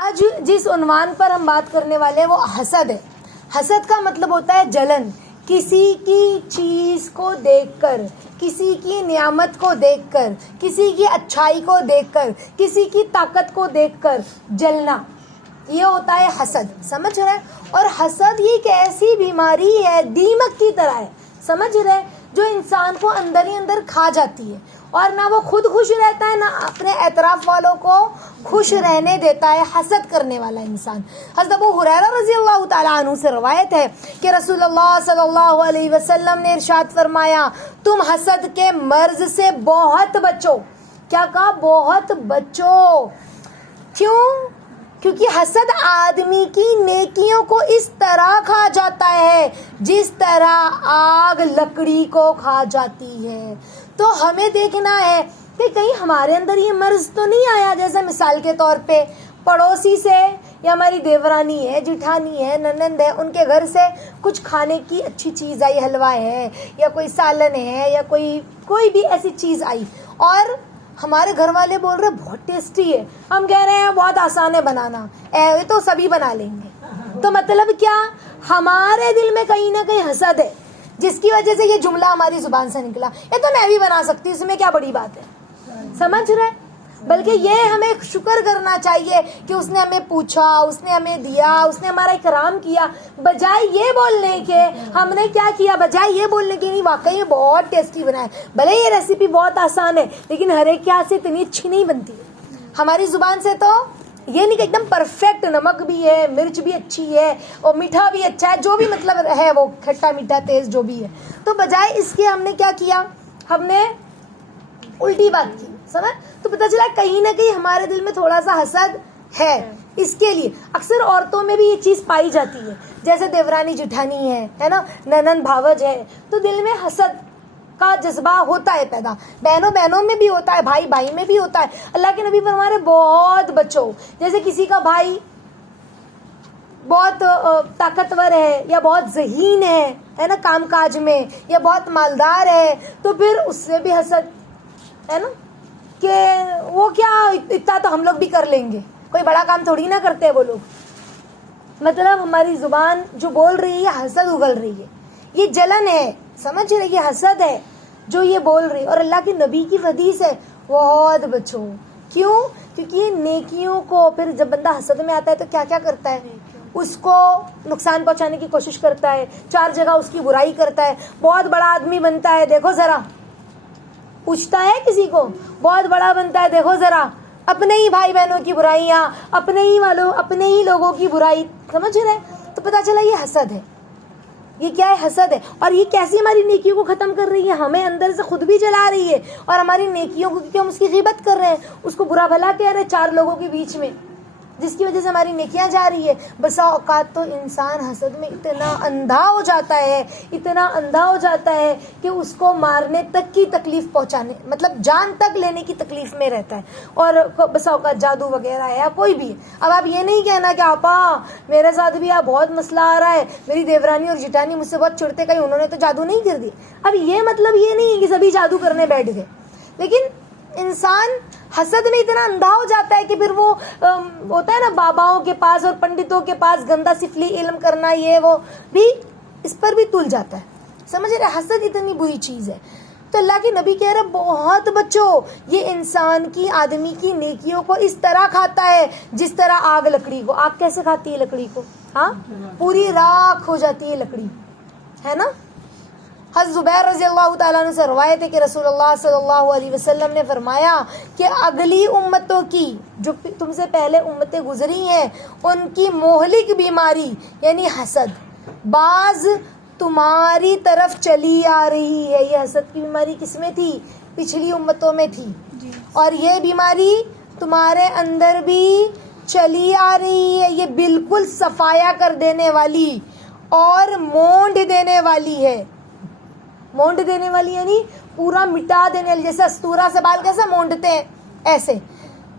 آج جس عنوان پر ہم بات کرنے والے ہیں وہ حسد ہے۔ حسد کا مطلب ہوتا ہے جلن، کسی کی چیز کو دیکھ کر، کسی کی نعمت کو دیکھ کر، کسی کی اچھائی کو دیکھ کر، کسی کی طاقت کو دیکھ کر جلنا، یہ ہوتا ہے حسد۔ سمجھ رہے؟ اور حسد یہ ایک ایسی بیماری ہے، دیمک کی طرح ہے، سمجھ رہے، جو انسان کو اندر ہی اندر کھا جاتی ہے، اور نہ وہ خود خوش رہتا ہے، نہ اپنے اطراف والوں کو خوش رہنے دیتا ہے حسد کرنے والا انسان۔ حضرت ابو ہریرہ رضی اللہ تعالیٰ عنہ سے روایت ہے کہ رسول اللہ صلی اللہ علیہ وسلم نے ارشاد فرمایا، تم حسد کے مرض سے بہت بچو۔ کیا کہا؟ بہت بچو۔ کیوں؟ کیونکہ حسد آدمی کی نیکیوں کو اس طرح کھا جاتا ہے جس طرح آگ لکڑی کو کھا جاتی ہے۔ تو ہمیں دیکھنا ہے کہ کہیں ہمارے اندر یہ مرض تو نہیں آیا، جیسے مثال کے طور پہ پڑوسی سے یا ہماری دیورانی ہے، جٹھانی ہے، ننند ہے، ان کے گھر سے کچھ کھانے کی اچھی چیز آئی، حلوہ ہے یا کوئی سالن ہے یا کوئی بھی ایسی چیز آئی، اور ہمارے گھر والے بول رہے بہت ٹیسٹی ہے، ہم کہہ رہے ہیں بہت آسان ہے بنانا، یہ تو سبھی بنا لیں گے۔ تو مطلب کیا؟ ہمارے دل میں کہیں نہ کہیں حسد ہے، جس کی وجہ سے یہ جملہ ہماری زبان سے نکلا، یہ تو میں بھی بنا سکتی ہوں، اس میں کیا بڑی بات ہے، سمجھ رہے؟ بلکہ یہ ہمیں شکر کرنا چاہیے کہ اس نے ہمیں پوچھا، اس نے ہمیں دیا، اس نے ہمارا اکرام کیا، بجائے یہ بولنے کے ہم نے کیا کیا، بجائے یہ بولنے کے نہیں واقعی یہ بہت ٹیسٹی بنا ہے، بھلے یہ ریسیپی بہت آسان ہے لیکن ہر ایک کے ہاتھ سے اتنی اچھی نہیں بنتی ہے۔ ہماری زبان سے تو یہ نہیں کہ ایک دم پرفیکٹ، نمک بھی ہے، مرچ بھی اچھی ہے اور میٹھا بھی اچھا ہے، جو بھی مطلب ہے وہ کھٹا میٹھا تیز جو بھی ہے، تو بجائے اس کے ہم نے کیا کیا، ہم نے الٹی بات کی، سمجھ؟ تو پتہ چلا کہیں نہ کہیں ہمارے دل میں تھوڑا سا حسد ہے۔ اس کے لیے اکثر عورتوں میں بھی یہ چیز پائی جاتی ہے، جیسے دیورانی جٹھانی ہے نا، ننند بھاوج ہے، تو دل میں حسد کا جذبہ ہوتا ہے پیدا، بہنوں میں بھی ہوتا ہے، بھائی میں بھی ہوتا ہے۔ اللہ کے نبی فرما رہے بہت بچو، جیسے کسی کا بھائی بہت طاقتور ہے یا بہت ذہین ہے نا کام کاج میں، یا بہت مالدار ہے، تو پھر اس سے بھی حسد ہے نا، کہ وہ کیا اتنا تو ہم لوگ بھی کر لیں گے، کوئی بڑا کام تھوڑی نہ کرتے وہ لوگ۔ مطلب ہماری زبان جو بول رہی ہے حسد اگل رہی ہے، یہ جلن ہے، سمجھ رہے، یہ حسد ہے جو یہ بول رہی ہے۔ اور اللہ کے نبی کی حدیث ہے بہت بچو۔ کیوں؟ کیونکہ یہ نیکیوں کو، پھر جب بندہ حسد میں آتا ہے تو کیا کیا کرتا ہے، اس کو نقصان پہنچانے کی کوشش کرتا ہے، چار جگہ اس کی برائی کرتا ہے، بہت بڑا آدمی بنتا ہے، دیکھو ذرا پوچھتا ہے کسی کو، بہت بڑا بنتا ہے، دیکھو ذرا اپنے ہی بھائی بہنوں کی برائیاں، اپنے ہی لوگوں کی برائی، سمجھ رہے؟ تو پتہ چلا یہ حسد ہے۔ یہ کیا ہے؟ حسد ہے۔ اور یہ کیسی ہماری نیکیوں کو ختم کر رہی ہے، ہمیں اندر سے خود بھی جلا رہی ہے، اور ہماری نیکیوں کو، کیونکہ ہم اس کی غیبت کر رہے ہیں، اس کو برا بھلا کہہ رہے ہیں چار لوگوں کے بیچ میں، جس کی وجہ سے ہماری نیکیاں جا رہی ہے۔ بسا اوقات تو انسان حسد میں اتنا اندھا ہو جاتا ہے کہ اس کو مارنے تک کی تکلیف پہنچانے، مطلب جان تک لینے کی تکلیف میں رہتا ہے، اور بسا اوقات جادو وغیرہ ہے یا کوئی بھی ہے۔ اب آپ یہ نہیں کہنا کہ آپا میرے ساتھ بھی بہت مسئلہ آ رہا ہے، میری دیورانی اور جٹانی مجھ سے بہت چڑھتے، کہیں انہوں نے تو جادو نہیں کر دیا۔ اب یہ مطلب یہ نہیں ہے کہ سبھی جادو کرنے بیٹھ گئے، لیکن انسان حسد میں اتنا اندھا ہو جاتا ہے کہ پھر وہ ہوتا ہے نا باباؤں کے پاس اور پنڈتوں کے پاس گندا سفلی علم کرنا، یہ وہ بھی اس پر بھی تل جاتا ہے، سمجھ رہے؟ حسد اتنی بری چیز ہے۔ تو اللہ کے نبی کہہ رہے بہت بچو، یہ انسان کی، آدمی کی نیکیوں کو اس طرح کھاتا ہے جس طرح آگ لکڑی کو۔ آگ کیسے کھاتی ہے لکڑی کو؟ ہاں، پوری راکھ ہو جاتی ہے لکڑی، ہے نا۔ حضرت زبیر رضی اللہ تعالیٰ عنہ سے روایت ہے کہ رسول اللہ صلی اللہ علیہ وسلم نے فرمایا کہ اگلی امتوں کی، جو تم سے پہلے امتیں گزری ہیں، ان کی مہلک بیماری یعنی حسد بعض تمہاری طرف چلی آ رہی ہے۔ یہ حسد کی بیماری کس میں تھی؟ پچھلی امتوں میں تھی، اور یہ بیماری تمہارے اندر بھی چلی آ رہی ہے۔ یہ بالکل صفایا کر دینے والی اور مونڈ دینے والی ہے۔ مونڈ دینے والی یعنی پورا مٹا دینے والی، جیسے استورا سے بال کیسے مونڈتے ہیں، ایسے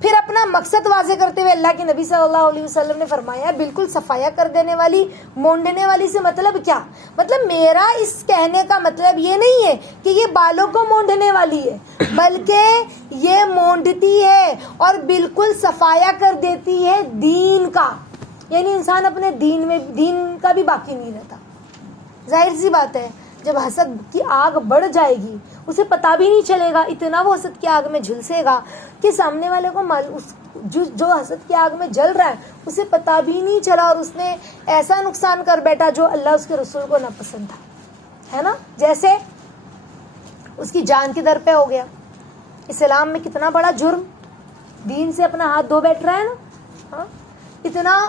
پھر اپنا مقصد واضح کرتے ہوئے اللہ کے نبی صلی اللہ علیہ وسلم نے فرمایا بالکل صفایا کر دینے والی، مونڈنے والی سے مطلب کیا؟ مطلب میرا اس کہنے کا مطلب یہ نہیں ہے کہ یہ بالوں کو مونڈنے والی ہے، بلکہ یہ مونڈتی ہے اور بالکل صفایا کر دیتی ہے دین کا، یعنی انسان اپنے دین کا بھی باقی نہیں رہتا۔ ظاہر سی بات ہے جب حسد کی آگ بڑھ جائے گی اسے پتہ بھی نہیں چلے گا، اتنا وہ حسد کی آگ میں جھلسے گا کہ سامنے والے کو جو حسد کی آگ میں جل رہا ہے اسے پتہ بھی نہیں چلا اور اس نے ایسا نقصان کر بیٹھا جو اللہ اس کے رسول کو ناپسند تھا، ہے نا؟ جیسے اس کی جان کے در پہ ہو گیا۔ اسلام میں کتنا بڑا جرم، دین سے اپنا ہاتھ دھو بیٹھ رہا ہے نا، اتنا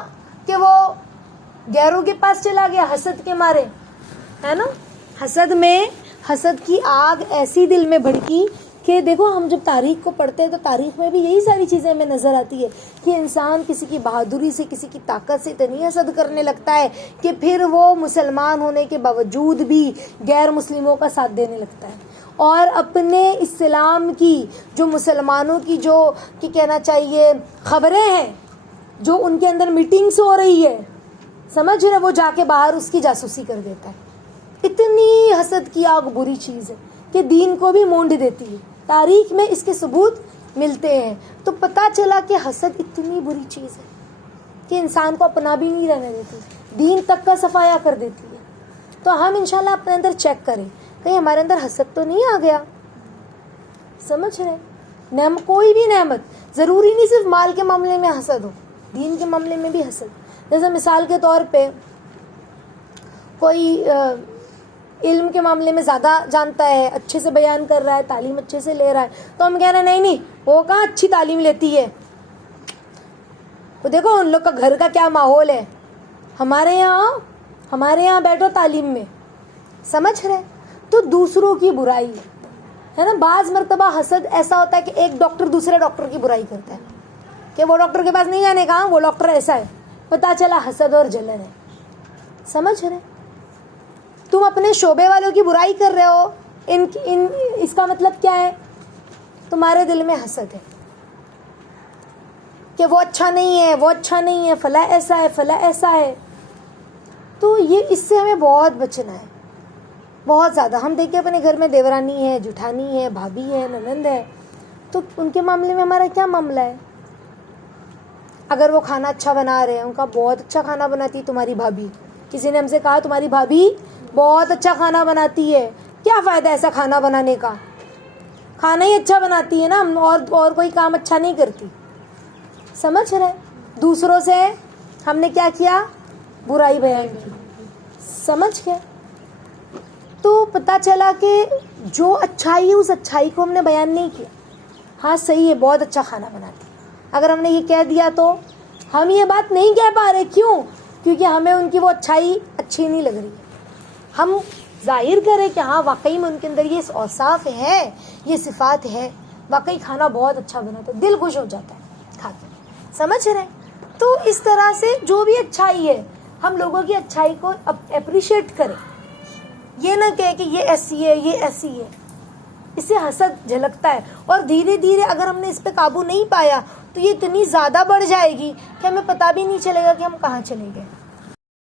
کہ وہ غیروں کے پاس چلا گیا حسد کے مارے، ہے نا؟ حسد کی آگ ایسی دل میں بھڑکی کہ دیکھو ہم جب تاریخ کو پڑھتے ہیں تو تاریخ میں بھی یہی ساری چیزیں ہمیں نظر آتی ہے کہ انسان کسی کی بہادری سے، کسی کی طاقت سے اتنی حسد کرنے لگتا ہے کہ پھر وہ مسلمان ہونے کے باوجود بھی غیر مسلموں کا ساتھ دینے لگتا ہے، اور اپنے اسلام کی جو مسلمانوں کی جو کہ کہنا چاہیے خبریں ہیں، جو ان کے اندر میٹنگز ہو رہی ہے، سمجھ رہے، وہ جا کے باہر اس کی جاسوسی کر دیتا ہے۔ اتنی حسد کی آگ بری چیز ہے کہ دین کو بھی مونڈ دیتی ہے، تاریخ میں اس کے ثبوت ملتے ہیں۔ تو پتہ چلا کہ حسد اتنی بری چیز ہے کہ انسان کو اپنا بھی نہیں رہنے دیتی، دین تک کا صفایا کر دیتی ہے۔ تو ہم انشاءاللہ اپنے اندر چیک کریں کہیں ہمارے اندر حسد تو نہیں آ گیا، سمجھ رہے؟ کوئی بھی نعمت، ضروری نہیں صرف مال کے معاملے میں حسد ہو، دین کے معاملے میں بھی حسد۔ جیسے مثال کے طور پہ کوئی علم کے معاملے میں زیادہ جانتا ہے، اچھے سے بیان کر رہا ہے، تعلیم اچھے سے لے رہا ہے، تو ہم کہہ رہے ہیں نہیں وہ کہاں اچھی تعلیم لیتی ہے، وہ دیکھو ان لوگ کا گھر کا کیا ماحول ہے، ہمارے یہاں بیٹھو تعلیم میں، سمجھ رہے؟ تو دوسروں کی برائی ہے نا۔ بعض مرتبہ حسد ایسا ہوتا ہے کہ ایک ڈاکٹر دوسرے ڈاکٹر کی برائی کرتا ہے کہ وہ ڈاکٹر کے پاس نہیں جانے کا، وہ ڈاکٹر ایسا ہے، پتہ چلا حسد اور جلن ہے، سمجھ رہے؟ تم اپنے شعبے والوں کی برائی کر رہے ہو، اس کا مطلب کیا ہے؟ تمہارے دل میں حسد ہے کہ وہ اچھا نہیں ہے، وہ اچھا نہیں ہے، فلاں ایسا ہے، فلاں ایسا ہے۔ تو یہ اس سے ہمیں بہت بچنا ہے، بہت زیادہ۔ ہم دیکھیں اپنے گھر میں دیورانی ہے، جٹھانی ہے، بھابھی ہے، ننند ہے، تو ان کے معاملے میں ہمارا کیا معاملہ ہے؟ اگر وہ کھانا اچھا بنا رہے ہیں، ان کا بہت اچھا کھانا بناتی ہے تمہاری بھابھی، کسی نے ہم سے کہا تمہاری بھابھی بہت اچھا کھانا بناتی ہے، کیا فائدہ ایسا کھانا بنانے کا؟ کھانا ہی اچھا بناتی ہے نا، اور کوئی کام اچھا نہیں کرتی، سمجھ رہے؟ دوسروں سے ہم نے کیا کیا؟ برائی بیان کی، سمجھ گئے؟ تو پتہ چلا کہ جو اچھائی ہے اس اچھائی کو ہم نے بیان نہیں کیا۔ ہاں صحیح ہے، بہت اچھا کھانا بناتی ہے، اگر ہم نے یہ کہہ دیا تو ہم یہ بات نہیں کہہ پا رہے، کیوں؟ کیونکہ ہمیں ان کی وہ اچھائی اچھی نہیں لگ رہی ہے۔ ہم ظاہر کریں کہ ہاں واقعی میں ان کے اندر یہ اوصاف ہے، یہ صفات ہے، واقعی کھانا بہت اچھا بنا، تو دل خوش ہو جاتا ہے کھا کے، سمجھ رہے ہیں؟ تو اس طرح سے جو بھی اچھائی ہے ہم لوگوں کی اچھائی کو اپریشیٹ کریں، یہ نہ کہے کہ یہ ایسی ہے، یہ ایسی ہے، اس سے حسد جھلکتا ہے، اور دھیرے دھیرے اگر ہم نے اس پہ قابو نہیں پایا تو یہ اتنی زیادہ بڑھ جائے گی کہ ہمیں پتہ بھی نہیں چلے گا کہ ہم کہاں چلے گئے۔